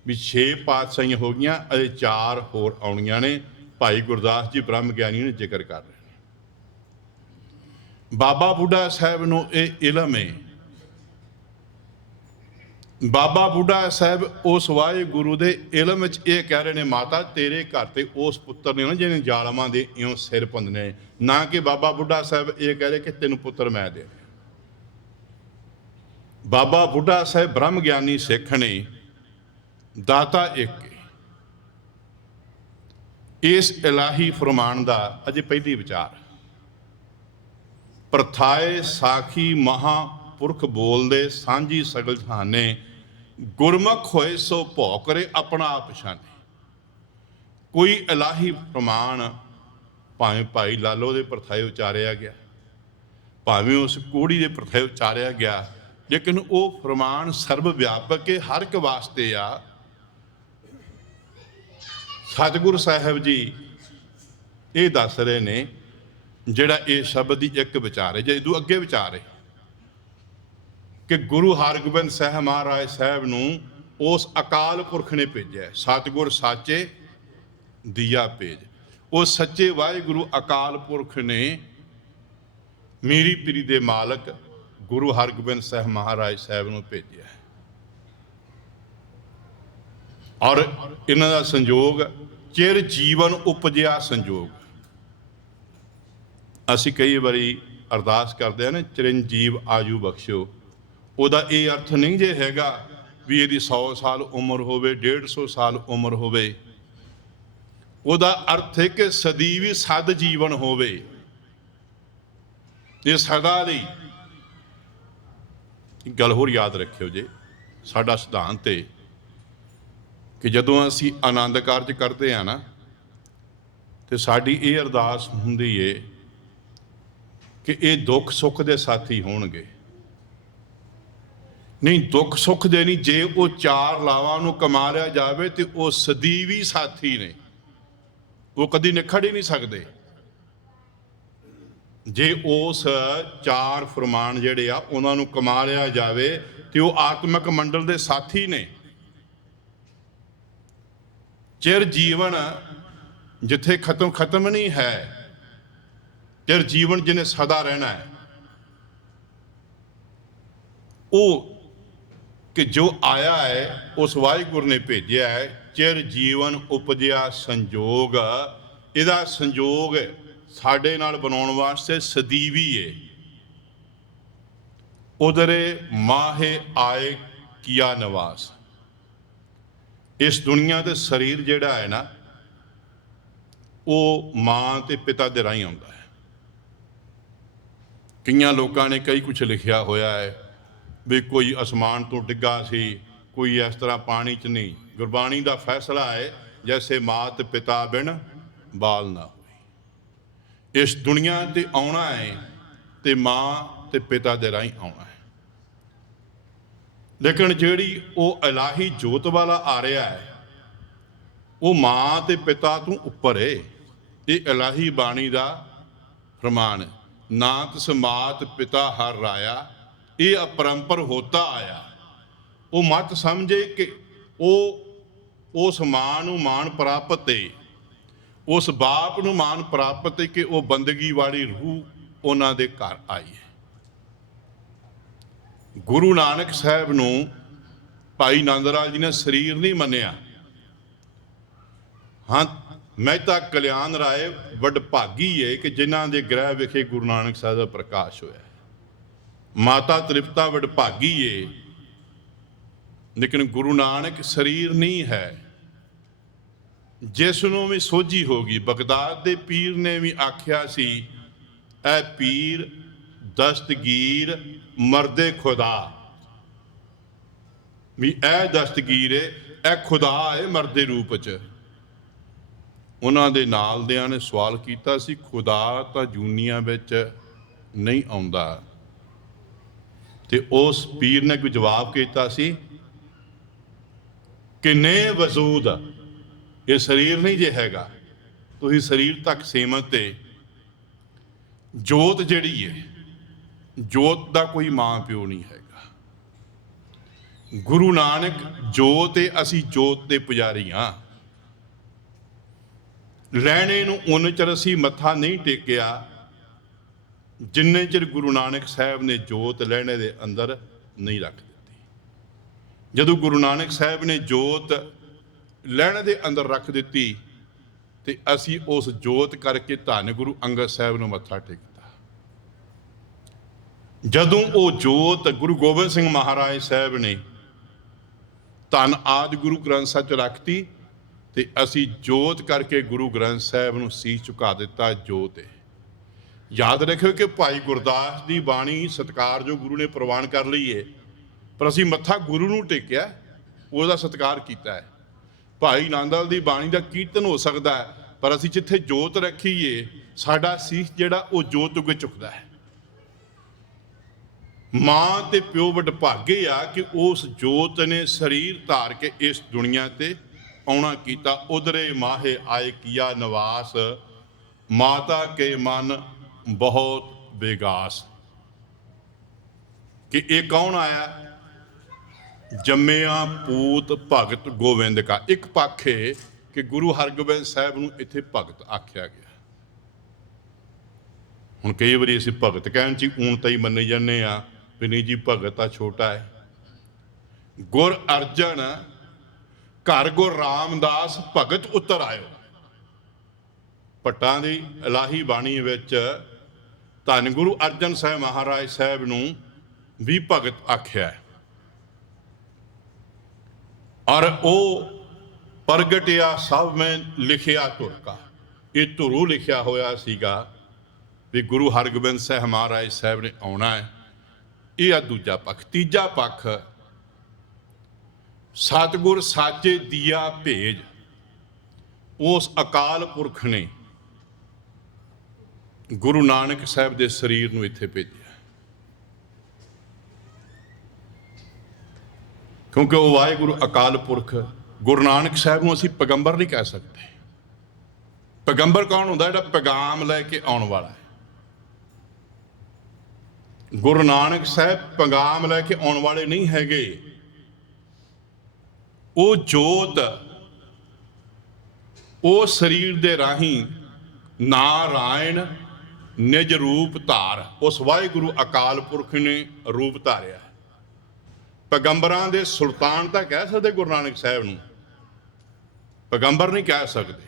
ਵੀ 6 ਪਾਤਸ਼ਾਹੀਆਂ ਹੋ ਗਈਆਂ, ਅਜੇ 4 ਹੋਰ ਆਉਣੀਆਂ ਨੇ। ਭਾਈ ਗੁਰਦਾਸ ਜੀ ਬ੍ਰਹਮ ਗਿਆਨੀ ਨੇ ਜ਼ਿਕਰ ਕਰ ਰਹੇ ਨੇ ਬਾਬਾ ਬੁੱਢਾ ਸਾਹਿਬ ਨੂੰ ਇਹ ਇਲਮ ਹੈ ਬਾਬਾ ਬੁੱਢਾ ਸਾਹਿਬ ਉਸ ਵਾਹਿਗੁਰੂ ਦੇ ਇਲਮ ਵਿੱਚ ਇਹ ਕਹਿ ਰਹੇ ਨੇ, ਮਾਤਾ, ਤੇਰੇ ਘਰ ਤੇ ਉਸ ਪੁੱਤਰ ਨੇ ਜਿਹਨੇ ਜ਼ਾਲਮਾਂ ਦੇ ਇਉਂ ਸਿਰ ਪੰਦਨੇ, ਨਾ ਕਿ ਬਾਬਾ ਬੁੱਢਾ ਸਾਹਿਬ ਇਹ ਕਹਿ ਰਹੇ ਕਿ ਤੈਨੂੰ ਪੁੱਤਰ ਮੈਂ ਦੇ ਬਾਬਾ ਬੁੱਢਾ ਸਾਹਿਬ ਬ੍ਰਹਮ ਗਿਆਨੀ ਸਿੱਖ ਨੇ ਦਾਤਾ ਇੱਕ ਇਸ ਇਲਾਹੀ ਫਰਮਾਨ ਦਾ ਅਜੇ ਪਹਿਲੀ ਵਿਚਾਰ। ਪ੍ਰਥਾਏ ਸਾਖੀ ਮਹਾਪੁਰਖ ਬੋਲਦੇ ਸਾਂਝੀ ਸਗਲ ਜਹਾਨੇ ਗੁਰਮੁਖ ਹੋਏ ਸੋ ਭੌ ਕਰੇ ਆਪਣਾ ਆਪ ਪਛਾਨੇ ਕੋਈ ਇਲਾਹੀ ਪ੍ਰਮਾਣ ਭਾਵੇਂ ਭਾਈ ਲਾਲੋ ਦੇ ਪ੍ਰਥਾਏ ਉਚਾਰਿਆ ਗਿਆ, ਭਾਵੇਂ ਉਸ ਕੋੜੀ ਦੇ ਪ੍ਰਥਾਏ ਉਚਾਰਿਆ ਗਿਆ, ਲੇਕਿਨ ਉਹ ਫਰਮਾਨ ਸਰਬ ਵਿਆਪਕ ਹੈ ਹਰ ਇੱਕ ਵਾਸਤੇ ਆ ਸਤਿਗੁਰ ਸਾਹਿਬ ਜੀ ਇਹ ਦੱਸ ਰਹੇ ਨੇ, ਜਿਹੜਾ ਇਹ ਸ਼ਬਦ ਦੀ ਇੱਕ ਵਿਚਾਰ ਹੈ, ਜੇ ਇਦੋਂ ਅੱਗੇ ਵਿਚਾਰ ਹੈ, ਕਿ ਗੁਰੂ ਹਰਗੋਬਿੰਦ ਸਾਹਿਬ ਮਹਾਰਾਜ ਸਾਹਿਬ ਨੂੰ ਉਸ ਅਕਾਲ ਪੁਰਖ ਨੇ ਭੇਜਿਆ ਸਤਿਗੁਰ ਸਾਚੇ ਦੀਆ ਭੇਜ। ਉਹ ਸੱਚੇ ਵਾਹਿਗੁਰੂ ਅਕਾਲ ਪੁਰਖ ਨੇ ਮੀਰੀ ਪੀਰੀ ਦੇ ਮਾਲਕ ਗੁਰੂ ਹਰਗੋਬਿੰਦ ਸਾਹਿਬ ਮਹਾਰਾਜ ਸਾਹਿਬ ਨੂੰ ਭੇਜਿਆ ਹੈ। ਔਰ ਇਹਨਾਂ ਦਾ ਸੰਜੋਗ ਚਿਰ ਜੀਵਨ ਉਪਜਿਆ ਸੰਜੋਗ ਅਸੀਂ ਕਈ ਵਾਰੀ ਅਰਦਾਸ ਕਰਦੇ ਹਾਂ ਨਾ ਚਰਨਜੀਵ ਆਯੂ ਬਖਸ਼ਿਓ। ਉਹਦਾ ਇਹ ਅਰਥ ਨਹੀਂ ਜੇ ਹੈਗਾ ਵੀ ਇਹਦੀ 100 ਸਾਲ ਉਮਰ ਹੋਵੇ 150 ਸਾਲ ਉਮਰ ਹੋਵੇ। ਉਹਦਾ ਅਰਥ ਹੈ ਕਿ ਸਦੀ ਸਦ ਜੀਵਨ ਹੋਵੇ। ਇਹ ਸਦਾ ਲਈ। ਗੱਲ ਹੋਰ ਯਾਦ ਰੱਖਿਓ ਜੇ, ਸਾਡਾ ਸਿਧਾਂਤ ਹੈ ਕਿ ਜਦੋਂ ਅਸੀਂ ਆਨੰਦ ਕਾਰਜ ਕਰਦੇ ਆ ਨਾ, ਤੇ ਸਾਡੀ ਇਹ ਅਰਦਾਸ ਹੁੰਦੀ ਏ ਕਿ ਇਹ ਦੁੱਖ ਸੁੱਖ ਦੇ ਸਾਥੀ ਹੋਣਗੇ। ਨਹੀਂ, ਦੁੱਖ ਸੁੱਖ ਦੇ ਨਹੀਂ, ਜੇ ਉਹ ਚਾਰ ਲਾਵਾਂ ਨੂੰ ਕਮਾ ਲਿਆ ਜਾਵੇ ਤੇ ਉਹ ਸਦੀਵੀ ਸਾਥੀ ਨੇ। ਉਹ ਕਦੀ ਨਿਖੜ ਹੀ ਨਹੀਂ ਸਕਦੇ। ਜੇ ਉਸ ਚਾਰ ਫਰਮਾਨ ਜਿਹੜੇ ਆ, ਉਹਨਾਂ ਨੂੰ ਕਮਾ ਲਿਆ ਜਾਵੇ ਤੇ ਉਹ ਆਤਮਿਕ ਮੰਡਲ ਦੇ ਸਾਥੀ ਨੇ। ਚਿਰ ਜੀਵਨ ਜਿੱਥੇ ਖਤਮ ਖਤਮ ਨਹੀਂ ਹੈ, ਚਿਰ ਜੀਵਨ ਜਿਹਨੇ ਸਦਾ ਰਹਿਣਾ ਹੈ। ਉਹ ਕਿ ਜੋ ਆਇਆ ਹੈ, ਉਸ ਵਾਹਿਗੁਰੂ ਨੇ ਭੇਜਿਆ ਹੈ, ਚਿਰ ਜੀਵਨ ਉਪਜਿਆ ਸੰਜੋਗ। ਇਹਦਾ ਸੰਜੋਗ ਸਾਡੇ ਨਾਲ ਬਣਾਉਣ ਵਾਸਤੇ ਸਦੀਵੀ ਏ। ਉਧਰੇ ਮਾਹੇ ਆਏ ਕੀਆ ਨਿਵਾਸ। ਇਸ ਦੁਨੀਆ ਦੇ ਸਰੀਰ ਜਿਹੜਾ ਹੈ ਨਾ, ਉਹ ਮਾਂ ਤੇ ਪਿਤਾ ਦੇ ਰਾਹੀਂ ਆਉਂਦਾ ਹੈ। ਕਈਆਂ ਲੋਕਾਂ ਨੇ ਕਈ ਕੁਝ ਲਿਖਿਆ ਹੋਇਆ ਹੈ ਵੀ ਕੋਈ ਅਸਮਾਨ ਤੋਂ ਡਿੱਗਾ ਸੀ, ਕੋਈ ਇਸ ਤਰ੍ਹਾਂ ਪਾਣੀ 'ਚ ਨਹੀਂ। ਗੁਰਬਾਣੀ ਦਾ ਫੈਸਲਾ ਹੈ, ਜੈਸੇ ਮਾਤ ਪਿਤਾ ਬਿਨ ਬਾਲ ਨਾ ਹੋਈ। ਇਸ ਦੁਨੀਆ ਤੇ ਆਉਣਾ ਹੈ ਤੇ ਮਾਂ ਤੇ ਪਿਤਾ ਦੇ ਰਾਹੀਂ ਆਉਣਾ ਲੇਕਿਨ ਜਿਹੜੀ ਉਹ ਇਲਾਹੀ ਜੋਤ ਵਾਲਾ ਆ ਰਿਹਾ ਹੈ, ਉਹ ਮਾਂ ਤੇ ਪਿਤਾ ਤੋਂ ਉੱਪਰ ਏ। ਇਹ ਇਲਾਹੀ ਬਾਣੀ ਦਾ ਪ੍ਰਮਾਣ ਨਾਤ ਸਮਾਤ ਪਿਤਾ ਹਰ ਰਾਇਆ, ਇਹ ਅਪਰੰਪਰ ਹੋਤਾ ਆਇਆ। ਉਹ ਮਤ ਸਮਝੇ ਕਿ ਉਹ ਉਸ ਮਾਂ ਨੂੰ ਮਾਣ ਪ੍ਰਾਪਤ ਏ। ਉਸ ਬਾਪ ਨੂੰ ਮਾਣ ਪ੍ਰਾਪਤ ਹੈ ਕਿ ਉਹ ਬੰਦਗੀ ਵਾਲੀ ਰੂਹ ਉਹਨਾਂ ਦੇ ਘਰ ਆਈ ਹੈ। ਗੁਰੂ ਨਾਨਕ ਸਾਹਿਬ ਨੂੰ ਭਾਈ ਨੰਦ ਲਾਲ ਜੀ ਨੇ ਸਰੀਰ ਨਹੀਂ ਮੰਨਿਆ। ਹਾਂ ਮਹਿਤਾ ਕਲਿਆਣ ਰਾਏ ਵਡਭਾਗੀ ਏ ਕਿ ਜਿਨ੍ਹਾਂ ਦੇ ਗ੍ਰਹਿ ਵਿਖੇ ਗੁਰੂ ਨਾਨਕ ਸਾਹਿਬ ਦਾ ਪ੍ਰਕਾਸ਼ ਹੋਇਆ। ਮਾਤਾ ਤ੍ਰਿਪਤਾ ਵਡਭਾਗੀ ਏ, ਲੇਕਿਨ ਗੁਰੂ ਨਾਨਕ ਸਰੀਰ ਨਹੀਂ ਹੈ। ਜਿਸ ਨੂੰ ਵੀ ਸੋਝੀ ਹੋ ਗਈ, ਬਗਦਾਦ ਦੇ ਪੀਰ ਨੇ ਵੀ ਆਖਿਆ ਸੀ, ਐ ਪੀਰ ਦਸਤਗੀਰ ਮਰਦੇ ਖੁਦਾ। ਵੀ ਇਹ ਦਸਤਗੀਰ ਏ, ਇਹ ਖੁਦਾ ਏ ਮਰਦੇ ਰੂਪ ਚ। ਉਹਨਾਂ ਦੇ ਨਾਲ ਦਿਆਂ ਨੇ ਸਵਾਲ ਕੀਤਾ ਸੀ, ਖੁਦਾ ਤਾਂ ਜੂਨੀਆਂ ਵਿੱਚ ਨਹੀਂ ਆਉਂਦਾ। ਤੇ ਉਸ ਪੀਰ ਨੇ ਕੋਈ ਜਵਾਬ ਕੀਤਾ ਸੀ ਕਿ ਨੇ ਵਜੂਦ ਇਹ ਸਰੀਰ ਨਹੀਂ ਜੇ ਹੈਗਾ, ਤੁਸੀਂ ਸਰੀਰ ਤੱਕ ਸੀਮਤ ਤੇ ਜੋਤ ਜਿਹੜੀ ਹੈ ਜੋਤ ਦਾ ਕੋਈ ਮਾਂ ਪਿਓ ਨਹੀਂ ਹੈਗਾ। ਗੁਰੂ ਨਾਨਕ ਜੋਤ ਤੇ ਅਸੀਂ ਜੋਤ ਦੇ ਪੁਜਾਰੀ ਹਾਂ। ਲੈਣੇ ਨੂੰ ਉਨ ਚਿਰ ਅਸੀਂ ਮੱਥਾ ਨਹੀਂ ਟੇਕਿਆ। ਜਿੰਨੇ ਚਿਰ ਗੁਰੂ ਨਾਨਕ ਸਾਹਿਬ ਨੇ ਜੋਤ ਲੈਣੇ ਦੇ ਅੰਦਰ ਨਹੀਂ ਰੱਖ ਦਿੱਤੀ। ਜਦੋਂ ਗੁਰੂ ਨਾਨਕ ਸਾਹਿਬ ਨੇ ਜੋਤ ਲੈਣੇ ਦੇ ਅੰਦਰ ਰੱਖ ਦਿੱਤੀ ਤੇ ਅਸੀਂ ਉਸ ਜੋਤ ਕਰਕੇ ਧੰਨ ਗੁਰੂ ਅੰਗਦ ਸਾਹਿਬ ਨੂੰ ਮੱਥਾ ਟੇਕਤਾ ਜਦੋਂ ਉਹ ਜੋਤ ਗੁਰੂ ਗੋਬਿੰਦ ਸਿੰਘ ਮਹਾਰਾਜ ਸਾਹਿਬ ਨੇ ਧੰਨ ਆਦ ਗੁਰੂ ਗ੍ਰੰਥ ਸਾਹਿਬ ਚ ਰੱਖਤੀ ਤੇ ਅਸੀਂ ਜੋਤ ਕਰਕੇ ਗੁਰੂ ਗ੍ਰੰਥ ਸਾਹਿਬ ਨੂੰ ਸੀਸ ਝੁਕਾ ਦਿੱਤਾ, ਜੋਤ ਹੈ। ਯਾਦ ਰੱਖਿਓ ਕਿ ਭਾਈ ਗੁਰਦਾਸ ਦੀ ਬਾਣੀ ਸਤਕਾਰ ਜੋ ਗੁਰੂ ਨੇ ਪ੍ਰਵਾਨ ਕਰ ਲਈ ਹੈ ਪਰ ਅਸੀਂ ਮੱਥਾ ਗੁਰੂ ਨੂੰ ਟੇਕਿਆ, ਉਹਦਾ ਸਤਕਾਰ ਕੀਤਾ ਹੈ। ਭਾਈ ਨੰਦਲ ਦੀ ਬਾਣੀ ਦਾ ਕੀਰਤਨ ਹੋ ਸਕਦਾ ਹੈ, ਪਰ ਅਸੀਂ ਜਿੱਥੇ ਜੋਤ ਰੱਖੀਏ ਸਾਡਾ ਸੀਸ ਜਿਹੜਾ ਉਹ ਜੋਤ ਉੱਗੇ ਝੁਕਦਾ ਹੈ। ਮਾਂ ਤੇ ਪਿਓ ਵੱਡ ਭਾਗੇ ਆ ਕਿ ਉਸ ਜੋਤ ਨੇ ਸਰੀਰ ਧਾਰ ਕੇ ਇਸ ਦੁਨੀਆ ਤੇ ਆਉਣਾ ਕੀਤਾ। ਉਧਰੇ ਮਾਹੇ ਆਏ ਕੀਆ ਨਿਵਾਸ, ਮਾਤਾ ਕੇ ਮਨ ਬਹੁਤ ਬੇਗਾਸ। ਕਿ ਇਹ ਕੌਣ ਆਇਆ? ਜੰਮਿਆ ਪੂਤ ਭਗਤ ਗੋਬਿੰਦ ਕਾ। ਇੱਕ ਪੱਖ ਹੈ ਕਿ ਗੁਰੂ ਹਰਗੋਬਿੰਦ ਸਾਹਿਬ ਨੂੰ ਇੱਥੇ ਭਗਤ ਆਖਿਆ ਗਿਆ। ਹੁਣ ਕਈ ਵਾਰੀ ਅਸੀਂ ਭਗਤ ਕਹਿਣ ਚ ਊਣ ਤਾਂ ਹੀ ਮੰਨੇ ਜਾਂਦੇ ਆ। ਵੀ ਨਹੀਂ ਜੀ, ਭਗਤ ਤਾਂ ਛੋਟਾ ਹੈ। ਗੁਰ ਅਰਜਨ, ਘਰ ਗੁਰ ਰਾਮਦਾਸ, ਭਗਤ ਉਤਰ ਆਇਓ। ਪੱਟਾਂ ਦੀ ਇਲਾਹੀ ਬਾਣੀ ਵਿੱਚ ਧੰਨ ਗੁਰੂ ਅਰਜਨ ਸਾਹਿਬ ਮਹਾਰਾਜ ਸਾਹਿਬ ਨੂੰ ਵੀ ਭਗਤ ਆਖਿਆ ਹੈ। ਔਰ ਉਹ ਪ੍ਰਗਟਿਆ ਸਭ ਮੈਂ ਲਿਖਿਆ ਤੁਰਕਾ। ਇਹ ਧੁਰੂ ਲਿਖਿਆ ਹੋਇਆ ਸੀਗਾ ਵੀ ਗੁਰੂ ਹਰਗੋਬਿੰਦ ਸਾਹਿਬ ਮਹਾਰਾਜ ਸਾਹਿਬ ਨੇ ਆਉਣਾ ਹੈ। ਇਹ ਆ ਦੂਜਾ ਪੱਖ। ਤੀਜਾ ਪੱਖ, ਸਤਿਗੁਰ ਸਾਚੇ ਦੀਆ ਭੇਜ। ਉਸ ਅਕਾਲ ਪੁਰਖ ਨੇ ਗੁਰੂ ਨਾਨਕ ਸਾਹਿਬ ਦੇ ਸਰੀਰ ਨੂੰ ਇੱਥੇ ਭੇਜਿਆ। ਕਿਉਂਕਿ ਉਹ ਵਾਹਿਗੁਰੂ ਅਕਾਲ ਪੁਰਖ, ਗੁਰੂ ਨਾਨਕ ਸਾਹਿਬ ਨੂੰ ਅਸੀਂ ਪੈਗੰਬਰ ਨਹੀਂ ਕਹਿ ਸਕਦੇ। ਪੈਗੰਬਰ ਕੌਣ ਹੁੰਦਾ? ਜਿਹੜਾ ਪੈਗਾਮ ਲੈ ਕੇ ਆਉਣ ਵਾਲਾ ਗੁਰੂ ਨਾਨਕ ਸਾਹਿਬ ਪੈਗਾਮ ਲੈ ਕੇ ਆਉਣ ਵਾਲੇ ਨਹੀਂ ਹੈਗੇ। ਉਹ ਜੋਤ, ਉਹ ਸਰੀਰ ਦੇ ਰਾਹੀਂ ਨਾਰਾਇਣ ਨਿਜ ਰੂਪ ਧਾਰ, ਉਸ ਵਾਹਿਗੁਰੂ ਅਕਾਲ ਪੁਰਖ ਨੇ ਰੂਪ ਧਾਰਿਆ। ਪੈਗੰਬਰਾਂ ਦੇ ਸੁਲਤਾਨ ਤਾਂ ਕਹਿ ਸਕਦੇ ਗੁਰੂ ਨਾਨਕ ਸਾਹਿਬ ਨੂੰ, ਪੈਗੰਬਰ ਨਹੀਂ ਕਹਿ ਸਕਦੇ।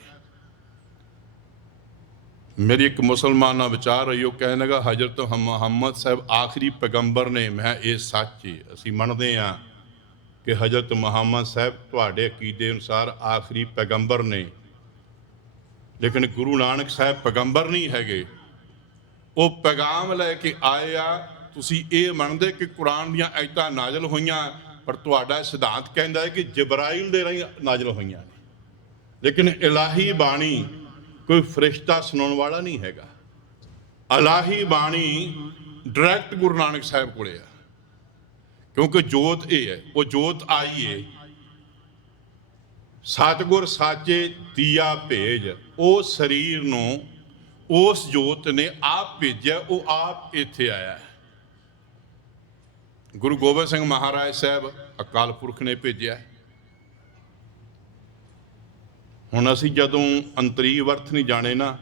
ਮੇਰੀ ਇੱਕ ਮੁਸਲਮਾਨ ਨਾਲ ਵਿਚਾਰ ਰਹੀ ਉਹ ਕਹਿਣ ਲੱਗਾ, ਹਜ਼ਰਤ ਮੁਹੰਮਦ ਸਾਹਿਬ, ਆਖਰੀ ਪੈਗੰਬਰ ਨੇ। ਮੈਂ ਇਹ ਸੱਚ ਹੈ ਅਸੀਂ ਮੰਨਦੇ ਹਾਂ ਕਿ ਹਜ਼ਰਤ ਮੁਹੰਮਦ ਸਾਹਿਬ ਤੁਹਾਡੇ ਅਕੀਦੇ ਅਨੁਸਾਰ ਆਖਰੀ ਪੈਗੰਬਰ ਨੇ। ਲੇਕਿਨ ਗੁਰੂ ਨਾਨਕ ਸਾਹਿਬ ਪੈਗੰਬਰ ਨਹੀਂ ਹੈਗੇ। ਉਹ ਪੈਗਾਮ ਲੈ ਕੇ ਆਏ ਆ। ਤੁਸੀਂ ਇਹ ਮੰਨਦੇ ਕਿ ਕੁਰਾਨ ਦੀਆਂ ਆਇਤਾਂ ਨਾਜ਼ਲ ਹੋਈਆਂ, ਪਰ ਤੁਹਾਡਾ ਸਿਧਾਂਤ ਕਹਿੰਦਾ ਹੈ ਕਿ ਜਿਬਰਾਈਲ ਦੇ ਰਾਹੀਂ ਨਾਜ਼ਲ ਹੋਈਆਂ ਨੇ। ਲੇਕਿਨ ਇਲਾਹੀ ਬਾਣੀ ਕੋਈ ਫਰਿਸ਼ਤਾ ਸੁਣਾਉਣ ਵਾਲਾ ਨਹੀਂ ਹੈਗਾ। ਅਲਾਹੀ ਬਾਣੀ ਡਾਇਰੈਕਟ ਗੁਰੂ ਨਾਨਕ ਸਾਹਿਬ ਕੋਲੇ ਆ। ਕਿਉਂਕਿ ਜੋਤ ਇਹ ਹੈ, ਉਹ ਜੋਤ ਆਈ ਹੈ ਸਤਿਗੁਰ ਸਾਚੇ ਦੀਆ ਭੇਜ, ਉਹ ਸਰੀਰ ਨੂੰ, ਉਸ ਜੋਤ ਨੇ ਆਪ ਭੇਜਿਆ, ਉਹ ਆਪ ਇੱਥੇ ਆਇਆ। ਹੈ ਗੁਰੂ ਗੋਬਿੰਦ ਸਿੰਘ ਮਹਾਰਾਜ ਸਾਹਿਬ ਅਕਾਲ ਪੁਰਖ ਨੇ ਭੇਜਿਆ ਹੈ। ਹੁਣ ਅਸੀਂ ਜਦੋਂ ਅੰਤਰੀ ਵਰਤ ਨਹੀਂ ਜਾਣੇ ਨਾ,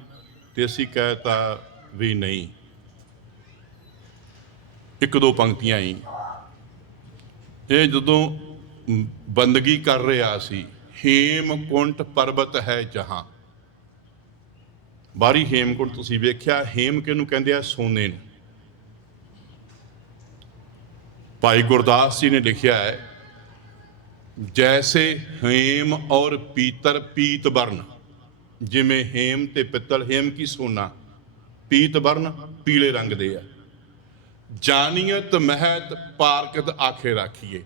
ਤੇ ਅਸੀਂ ਕਹਿਤਾ ਵੀ ਨਹੀਂ। ਇੱਕ ਦੋ ਪੰਕਤੀਆਂ ਹੀ ਇਹ ਜਦੋਂ ਬੰਦਗੀ ਕਰ ਰਿਹਾ ਸੀ ਹੇਮਕੁੰਟ ਪਰਬਤ ਹੈ ਜਹਾਂ। ਬਾਰੀ ਹੇਮਕੁੰਟ ਤੁਸੀਂ ਵੇਖਿਆ, ਹੇਮ ਕਿਹਨੂੰ ਕਹਿੰਦੇ ਆ? ਸੋਨੇ ਨੂੰ। ਭਾਈ ਗੁਰਦਾਸ ਜੀ ਨੇ ਲਿਖਿਆ ਹੈ ਜੈਸੇ ਹੇਮ ਔਰ ਪੀਤਰ ਪੀਤ ਵਰਨ ਜਿਵੇਂ ਹੇਮ ਤੇ ਪਿੱਤਲ, ਹੇਮ ਕੀ ਸੋਨਾ? ਪੀਤ ਵਰਨ ਪੀਲੇ ਰੰਗ ਦੇ ਆ। ਜਾਨੀਅਤ ਮਹਿਤ ਪਾਰਕਤ ਆਖੇ ਰਾਖੀਏ।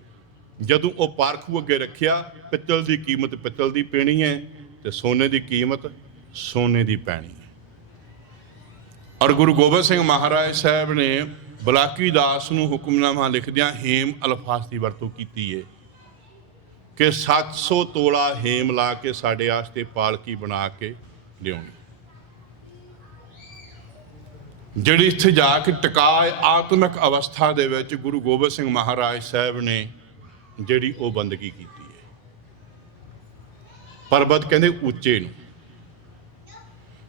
ਜਦੋਂ ਉਹ ਪਾਰਖੂ ਅੱਗੇ ਰੱਖਿਆ, ਪਿੱਤਲ ਦੀ ਕੀਮਤ ਪਿੱਤਲ ਦੀ ਪੈਣੀ ਹੈ ਤੇ ਸੋਨੇ ਦੀ ਕੀਮਤ ਸੋਨੇ ਦੀ ਪੈਣੀ ਹੈ ਔਰ ਗੁਰੂ ਗੋਬਿੰਦ ਸਿੰਘ ਮਹਾਰਾਜ ਸਾਹਿਬ ਨੇ ਬਲਾਕੀ ਦਾਸ ਨੂੰ ਹੁਕਮਨਾਮਾ ਲਿਖਦਿਆਂ ਹੇਮ ਅਲਫਾਜ਼ ਦੀ ਵਰਤੋਂ ਕੀਤੀ ਹੈ ਕਿ 700 ਤੋਲਾ ਹੇਮ ਲਾ ਕੇ ਸਾਡੇ ਵਾਸਤੇ ਪਾਲਕੀ ਬਣਾ ਕੇ ਲਿਆਉਣੀ। ਜਿਹੜੀ ਇੱਥੇ ਜਾ ਕੇ ਟਿਕਾਏ ਆਤਮਿਕ ਅਵਸਥਾ ਦੇ ਵਿੱਚ ਗੁਰੂ ਗੋਬਿੰਦ ਸਿੰਘ ਮਹਾਰਾਜ ਸਾਹਿਬ ਨੇ ਜਿਹੜੀ ਉਹ ਬੰਦਗੀ ਕੀਤੀ ਹੈ। ਪਰਬਤ ਕਹਿੰਦੇ ਉੱਚੇ ਨੂੰ।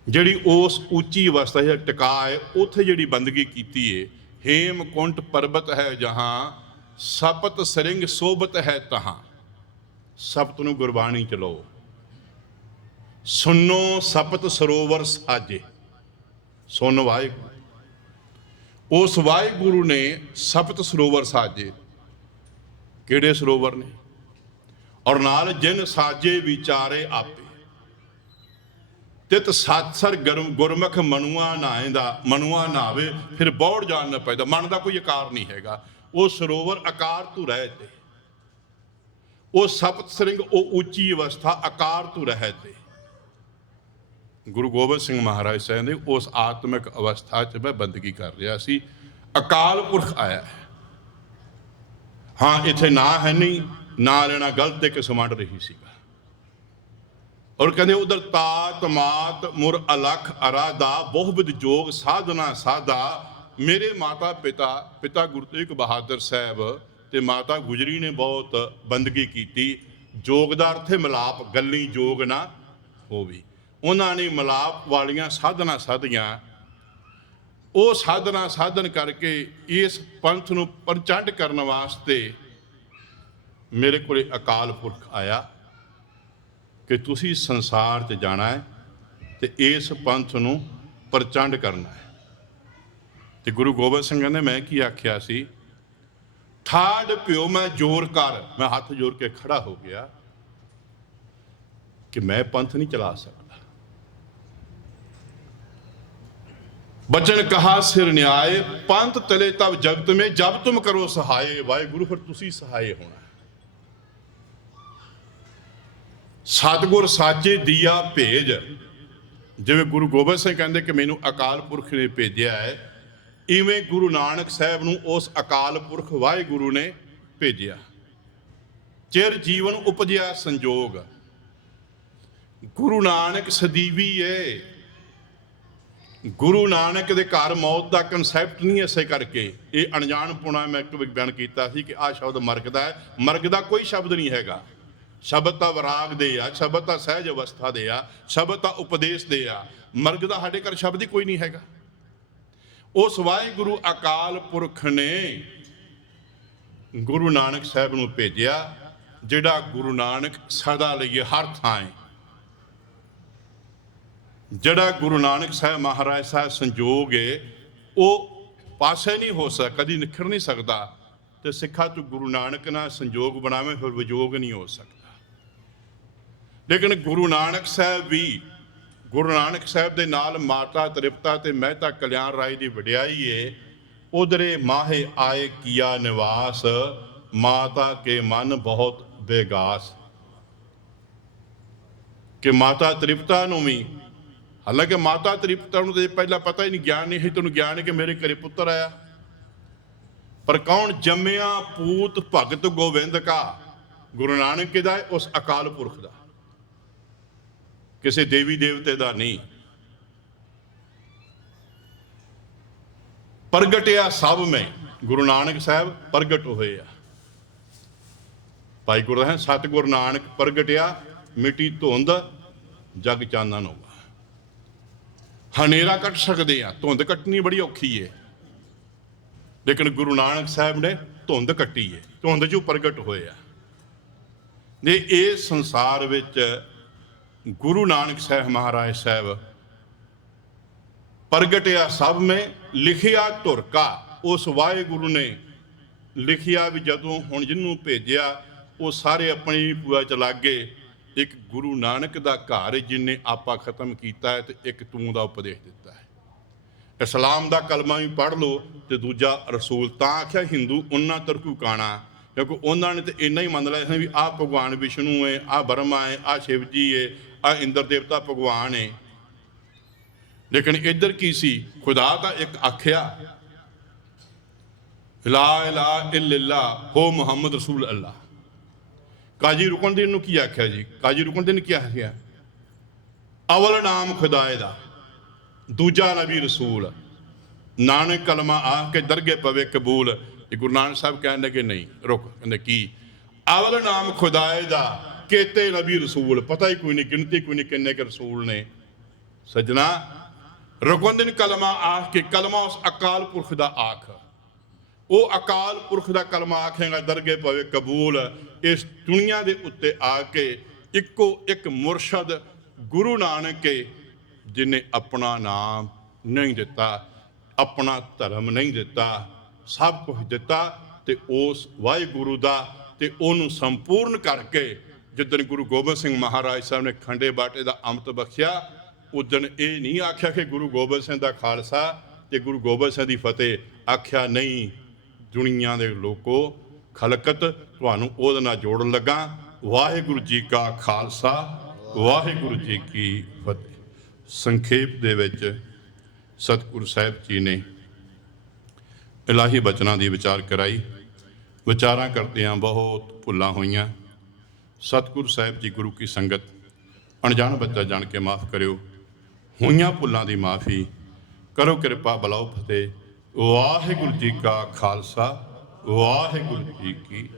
ਜਿਹੜੀ ਉਸ ਉੱਚੀ ਅਵਸਥਾ ਹੈ, ਟਿਕਾਏ, ਉੱਥੇ ਜਿਹੜੀ ਬੰਦਗੀ ਕੀਤੀ ਹੈ ਹੇਮਕੁੰਟ ਪਰਬਤ ਹੈ ਜਹਾਂ, ਸਪਤ ਸਰਿੰਗ ਸੋਬਤ ਹੈ ਤਹਾਂ। ਸਪਤ ਨੂੰ ਗੁਰਬਾਣੀ ਚ ਲਓ। ਸੁਨੋ ਸਪਤ ਸਰੋਵਰ ਸਾਜੇ। ਸੁਨ ਵਾਹਿਗੁਰੂ। ਉਸ ਵਾਹਿਗੁਰੂ ਨੇ ਸਪਤ ਸਰੋਵਰ ਸਾਜੇ। ਕਿਹੜੇ ਸਰੋਵਰ ਨੇ? ਔਰ ਨਾਲ ਜਿਨ ਸਾਜੇ ਵਿਚਾਰੇ ਆਪੇ। ਤਿਤ ਸਤਸਰ ਗਰਮ ਗੁਰਮੁਖ ਮਨੁਆ ਨਾਏਂਦਾ ਮਨੁਆ ਨਾਵੇ, ਫਿਰ ਬੌੜ ਜਾਣ ਨਾ ਪੈਦਾ। ਮਨ ਦਾ ਕੋਈ ਆਕਾਰ ਨਹੀਂ ਹੈਗਾ। ਉਹ ਸਰੋਵਰ ਆਕਾਰ ਤੂੰ ਰਹਿ ਤੇ ਉਹ ਸਪਤ ਸਿੰਘ ਉਹ ਉੱਚੀ ਅਵਸਥਾ ਆਕਾਰ ਤੋਂ ਰਹਿ ਤੇ ਗੁਰੂ ਗੋਬਿੰਦ ਸਿੰਘ ਮਹਾਰਾਜ ਸਾਹਿਬ ਨੇ ਉਸ ਆਤਮਿਕ ਅਵਸਥਾ 'ਚ ਮੈਂ ਬੰਦਗੀ ਕਰ ਰਿਹਾ ਸੀ। ਅਕਾਲ ਪੁਰਖ ਆਇਆ ਹਾਂ। ਇੱਥੇ ਨਾ ਹੈ ਨਹੀਂ, ਨਾ ਲੈਣਾ ਗਲਤ ਇੱਕ ਸਮੰਡ ਰਹੀ ਸੀਗਾ। ਔਰ ਕਹਿੰਦੇ, ਉਧਰ ਤਾਤ ਮਾਤ ਮੁਰ ਅਲਖ ਅਰਾਦਾ ਬਹੁਬਿਦ ਜੋਗ ਸਾਧਨਾ ਸਾਦਾ ਮੇਰੇ ਮਾਤਾ ਪਿਤਾ ਪਿਤਾ ਗੁਰੂ ਤੇਗ ਬਹਾਦਰ ਸਾਹਿਬ ਤੇ ਮਾਤਾ ਗੁਜਰੀ ਨੇ ਬਹੁਤ ਬੰਦਗੀ ਕੀਤੀ। ਜੋਗ ਦਾ ਅਰਥ ਹੈ ਮਿਲਾਪ, ਗੱਲੀ ਜੋਗ ਨਾ ਹੋਵੇ। ਉਹਨਾਂ ਨੇ ਮਿਲਾਪ ਵਾਲੀਆਂ ਸਾਧਨਾ ਸਾਧੀਆਂ। ਉਹ ਸਾਧਨਾ ਸਾਧਨ ਕਰਕੇ ਇਸ ਪੰਥ ਨੂੰ ਪ੍ਰਚੰਡ ਕਰਨ ਵਾਸਤੇ ਮੇਰੇ ਕੋਲੇ ਅਕਾਲ ਪੁਰਖ ਆਇਆ ਕਿ ਤੁਸੀਂ ਸੰਸਾਰ 'ਚ ਜਾਣਾ ਹੈ ਤੇ ਇਸ ਪੰਥ ਨੂੰ ਪ੍ਰਚੰਡ ਕਰਨਾ ਹੈ। ਤੇ ਗੁਰੂ ਗੋਬਿੰਦ ਸਿੰਘ ਨੇ ਮੈਂ ਕੀ ਆਖਿਆ ਸੀ? ਠਾੜ ਪਿਓ, ਮੈਂ ਜੋਰ ਕਰ। ਮੈਂ ਹੱਥ ਜੋੜ ਕੇ ਖੜਾ ਹੋ ਗਿਆ ਕਿ ਮੈਂ ਪੰਥ ਨਹੀਂ ਚਲਾ ਸਕਦਾ। ਬਚਨ ਕਹਾ ਸਿਰ ਨਿਆਏ, ਪੰਥ ਤਲੇ ਤਬ ਜਗਤ ਮੇ, ਜਬ ਤੁਮ ਕਰੋ ਸਹਾਏ, ਵਾਹਿਗੁਰੂ, ਫਿਰ ਤੁਸੀਂ ਸਹਾਏ ਹੋਣਾ। ਸਤਿਗੁਰ ਸਾਚੇ ਦੀਆ ਭੇਜ। ਜਿਵੇਂ ਗੁਰੂ ਗੋਬਿੰਦ ਸਿੰਘ ਕਹਿੰਦੇ ਕਿ ਮੈਨੂੰ ਅਕਾਲ ਪੁਰਖ ਨੇ ਭੇਜਿਆ ਹੈ ਇਵੇਂ ਗੁਰੂ ਨਾਨਕ ਸਾਹਿਬ ਨੂੰ ਉਸ ਅਕਾਲ ਪੁਰਖ ਵਾਹਿਗੁਰੂ ਨੇ ਭੇਜਿਆ। ਚਿਰ ਜੀਵਨ ਉਪਜਿਆ ਸੰਜੋਗ। ਗੁਰੂ ਨਾਨਕ ਸਦੀਵੀ ਏ। ਗੁਰੂ ਨਾਨਕ ਦੇ ਘਰ ਮੌਤ ਦਾ ਕਨਸੈਪਟ ਨਹੀਂ ਐਸੇ ਕਰਕੇ। ਇਹ ਅਣਜਾਣ ਪੁਣਾ ਮੈਂ ਇੱਕ ਬਿਆਨ ਕੀਤਾ ਸੀ ਕਿ ਆਹ ਸ਼ਬਦ ਮਰਗ ਦਾ ਹੈ। ਮਰਗ ਦਾ ਕੋਈ ਸ਼ਬਦ ਨਹੀਂ ਹੈਗਾ। ਸ਼ਬਦ ਤਾਂ ਵਿਰਾਗ ਦੇ ਆ, ਸ਼ਬਦ ਤਾਂ ਸਹਿਜ ਅਵਸਥਾ ਦੇ ਆ, ਸ਼ਬਦ ਤਾਂ ਉਪਦੇਸ਼ ਦੇ ਆ। ਮਰਗ ਦਾ ਸਾਡੇ ਘਰ ਸ਼ਬਦ ਹੀ ਕੋਈ ਨਹੀਂ ਹੈਗਾ। ਉਸ ਵਾਹਿਗੁਰੂ ਅਕਾਲ ਪੁਰਖ ਨੇ ਗੁਰੂ ਨਾਨਕ ਸਾਹਿਬ ਨੂੰ ਭੇਜਿਆ, ਜਿਹੜਾ ਗੁਰੂ ਨਾਨਕ ਸਦਾ ਲਈ ਹਰ ਥਾਂ ਹੈ। ਜਿਹੜਾ ਗੁਰੂ ਨਾਨਕ ਸਾਹਿਬ ਮਹਾਰਾਜ ਸਾਹਿਬ ਸੰਜੋਗ ਹੈ ਉਹ ਪਾਸੇ ਨਹੀਂ ਹੋ ਸਕਦਾ, ਕਦੀ ਨਿਖਰ ਨਹੀਂ ਸਕਦਾ ਤੇ ਸਿੱਖਾ ਤੂੰ ਗੁਰੂ ਨਾਨਕ ਨਾਲ ਸੰਜੋਗ ਬਣਾਵੇਂ, ਫਿਰ ਵਿਜੋਗ ਨਹੀਂ ਹੋ ਸਕਦਾ ਲੇਕਿਨ ਗੁਰੂ ਨਾਨਕ ਸਾਹਿਬ ਵੀ ਗੁਰੂ ਨਾਨਕ ਸਾਹਿਬ ਦੇ ਨਾਲ ਮਾਤਾ ਤ੍ਰਿਪਤਾ ਤੇ ਮਹਿਤਾ ਕਲਿਆਣ ਰਾਏ ਦੀ ਵਡਿਆਈ ਏ, ਉਧਰੇ ਮਾਹੇ ਆਏ ਕੀਆ ਨਿਵਾਸ, ਮਾਤਾ ਕੇ ਮਨ ਬਹੁਤ ਬੇਗਾਸ। ਕਿ ਮਾਤਾ ਤ੍ਰਿਪਤਾ ਨੂੰ ਵੀ, ਹਾਲਾਂਕਿ ਮਾਤਾ ਤ੍ਰਿਪਤਾ ਨੂੰ ਤੇ ਪਹਿਲਾਂ ਪਤਾ ਹੀ ਨਹੀਂ, ਗਿਆਨ ਨਹੀਂ ਸੀ, ਤੈਨੂੰ ਗਿਆਨ ਕਿ ਮੇਰੇ ਘਰੇ ਪੁੱਤਰ ਆਇਆ। ਪਰ ਕੌਣ ਜੰਮਿਆ ਪੂਤ ਭਗਤ ਗੋਬਿੰਦ ਕਾ? ਗੁਰੂ ਨਾਨਕ ਦਾ ਉਸ ਅਕਾਲ ਪੁਰਖ ਦਾ। ਕਿਸੇ ਦੇਵੀ ਦੇਵਤੇ ਦਾ ਨਹੀਂ। ਪ੍ਰਗਟਿਆ ਸਭ ਮੈਂ। ਗੁਰੂ ਨਾਨਕ ਸਾਹਿਬ ਪ੍ਰਗਟ ਹੋਏ ਆ। ਭਾਈ ਗੁਰਦਾਸ ਸਤਿਗੁਰ ਨਾਨਕ ਪ੍ਰਗਟਿਆ, ਮਿੱਟੀ ਧੁੰਦ, ਜਗ ਚਾਨਣ ਹੋਗਾ ਹਨੇਰਾ ਕੱਟ ਸਕਦੇ ਆ, ਧੁੰਦ ਕੱਟਣੀ ਬੜੀ ਔਖੀ ਏ। ਲੇਕਿਨ ਗੁਰੂ ਨਾਨਕ ਸਾਹਿਬ ਨੇ ਧੁੰਦ ਕੱਟੀ ਏ, ਧੁੰਦ ਚੋਂ ਪ੍ਰਗਟ ਹੋਏ ਆ। ਨੇ ਇਹ ਸੰਸਾਰ ਵਿੱਚ ਗੁਰੂ ਨਾਨਕ ਸਾਹਿਬ ਮਹਾਰਾਜ ਸਾਹਿਬ, ਪ੍ਰਗਟਿਆ ਸਭ ਮੈਂ, ਲਿਖਿਆ ਧੁਰਕਾ ਉਸ ਵਾਹਿਗੁਰੂ ਨੇ ਲਿਖਿਆ ਵੀ ਜਦੋਂ ਹੁਣ ਜਿਹਨੂੰ ਭੇਜਿਆ, ਉਹ ਸਾਰੇ ਆਪਣੀ ਪੂਆ ਚ ਲੱਗ ਗਏ। ਇੱਕ ਗੁਰੂ ਨਾਨਕ ਦਾ ਘਰ ਜਿਨੇ ਆਪਾ ਖਤਮ ਕੀਤਾ ਹੈ ਤੇ ਇੱਕ ਤੂੰ ਦਾ ਉਪਦੇਸ਼ ਦਿੱਤਾ ਹੈ। ਇਸਲਾਮ ਦਾ ਕਲਮਾ ਵੀ ਪੜ੍ਹ ਲਓ ਤੇ ਦੂਜਾ ਰਸੂਲ ਤਾਂ ਆਖਿਆ, ਹਿੰਦੂ ਉਹਨਾਂ ਤਰਕੂ ਕਾਣਾ। ਕਿਉਂਕਿ ਉਹਨਾਂ ਨੇ ਤੇ ਇੰਨਾ ਹੀ ਮੰਨ ਲਿਆ ਸੀ ਵੀ ਆਹ ਭਗਵਾਨ ਵਿਸ਼ਨੂੰ ਹੈ, ਆਹ ਬਰਮਾ ਹੈ, ਆਹ ਸ਼ਿਵ ਜੀ ਹੈ ਆ ਇੰਦਰ ਦੇਵਤਾ ਭਗਵਾਨ ਹੈ ਲੇਕਿਨ ਇੱਧਰ ਕੀ ਸੀ? ਖੁਦਾ ਦਾ ਇੱਕ ਆਖਿਆ, ਲਾ ਇਲਾ ਇਲਲਾ ਹੋ ਮੁਹੰਮਦ ਰਸੂਲ ਅੱਲਾ ਕਾਜੀ ਰੁਕਨਦੀਨ ਨੂੰ ਕੀ ਆਖਿਆ ਜੀ? ਕਾਜੀ ਰੁਕਨਦੀਨ ਕੀ ਆਖਿਆ? ਅਵਲ ਨਾਮ ਖੁਦਾਏ ਦਾ, ਦੂਜਾ ਨਬੀ ਰਸੂਲ। ਨਾਨਕ ਕਲਮਾ ਆ ਕੇ ਦਰਗੇ ਪਵੇ ਕਬੂਲ। ਗੁਰੂ ਨਾਨਕ ਸਾਹਿਬ ਕਹਿਣ ਲੱਗੇ ਨਹੀਂ, ਰੁਕ, ਕਹਿੰਦੇ ਕੀ? ਅਵਲ ਨਾਮ ਖੁਦਾਏ ਦਾ ਕੇਤੇ ਨਬੀ ਰਸੂਲ, ਪਤਾ ਹੀ ਕੋਈ ਨਹੀਂ, ਗਿਣਤੀ ਕੋਈ ਨਹੀਂ ਕਿੰਨੇ ਕੇ ਰਸੂਲ ਨੇ। ਸਜਣਾ ਰੁਕਨਦੀਨ ਕਲਮਾ ਆਖ ਕੇ ਕਲਮਾ ਉਸ ਅਕਾਲ ਪੁਰਖ ਦਾ ਆਖ। ਉਹ ਅਕਾਲ ਪੁਰਖ ਦਾ ਕਲਮਾ ਆਖੇਗਾ, ਦਰਗੇ ਪਵੇ ਕਬੂਲ। ਇਸ ਦੁਨੀਆ ਦੇ ਉੱਤੇ ਆ ਕੇ ਇੱਕੋ ਇੱਕ ਮੁਰਸ਼ਦ ਗੁਰੂ ਨਾਨਕ ਕੇ ਜਿਨੇ ਆਪਣਾ ਨਾਮ ਨਹੀਂ ਦਿੱਤਾ, ਆਪਣਾ ਧਰਮ ਨਹੀਂ ਦਿੱਤਾ, ਸਭ ਕੁਝ ਦਿੱਤਾ ਤੇ ਉਸ ਵਾਹਿਗੁਰੂ ਦਾ ਤੇ ਉਹਨੂੰ ਸੰਪੂਰਨ ਕਰਕੇ ਜਿੱਦਣ ਗੁਰੂ ਗੋਬਿੰਦ ਸਿੰਘ ਮਹਾਰਾਜ ਸਾਹਿਬ ਨੇ ਖੰਡੇ ਬਾਟੇ ਦਾ ਅੰਮ੍ਰਿਤ ਬਖਸ਼ਿਆ ਉਦੋਂ ਇਹ ਨਹੀਂ ਆਖਿਆ ਕਿ ਗੁਰੂ ਗੋਬਿੰਦ ਸਿੰਘ ਦਾ ਖਾਲਸਾ ਤੇ ਗੁਰੂ ਗੋਬਿੰਦ ਸਿੰਘ ਦੀ ਫਤਿਹ। ਆਖਿਆ, ਨਹੀਂ, ਦੁਨੀਆ ਦੇ ਲੋਕੋ, ਖਲਕਤ, ਤੁਹਾਨੂੰ ਉਹਦੇ ਨਾਲ ਜੋੜਨ ਲੱਗਾ। ਵਾਹਿਗੁਰੂ ਜੀ ਕਾ ਖਾਲਸਾ, ਵਾਹਿਗੁਰੂ ਜੀ ਕੀ ਫਤਿਹ। ਸੰਖੇਪ ਦੇ ਵਿੱਚ ਸਤਿਗੁਰੂ ਸਾਹਿਬ ਜੀ ਨੇ ਇਲਾਹੀ ਬਚਨਾਂ ਦੀ ਵਿਚਾਰ ਕਰਾਈ। ਵਿਚਾਰਾਂ ਕਰਦਿਆਂ ਬਹੁਤ ਭੁੱਲਾਂ ਹੋਈਆਂ। ਸਤਿਗੁਰੂ ਸਾਹਿਬ ਜੀ ਗੁਰੂ ਕੀ ਸੰਗਤ, ਅਣਜਾਣ ਬੱਚਾ ਜਾਣ ਕੇ ਮਾਫ ਕਰਿਓ। ਹੋਈਆਂ ਭੁੱਲਾਂ ਦੀ ਮਾਫੀ ਕਰੋ, ਕਿਰਪਾ ਬਲਾਓ ਫਤਿਹ। ਵਾਹਿਗੁਰੂ ਜੀ ਕਾ ਖਾਲਸਾ, ਵਾਹਿਗੁਰੂ ਜੀ ਕੀ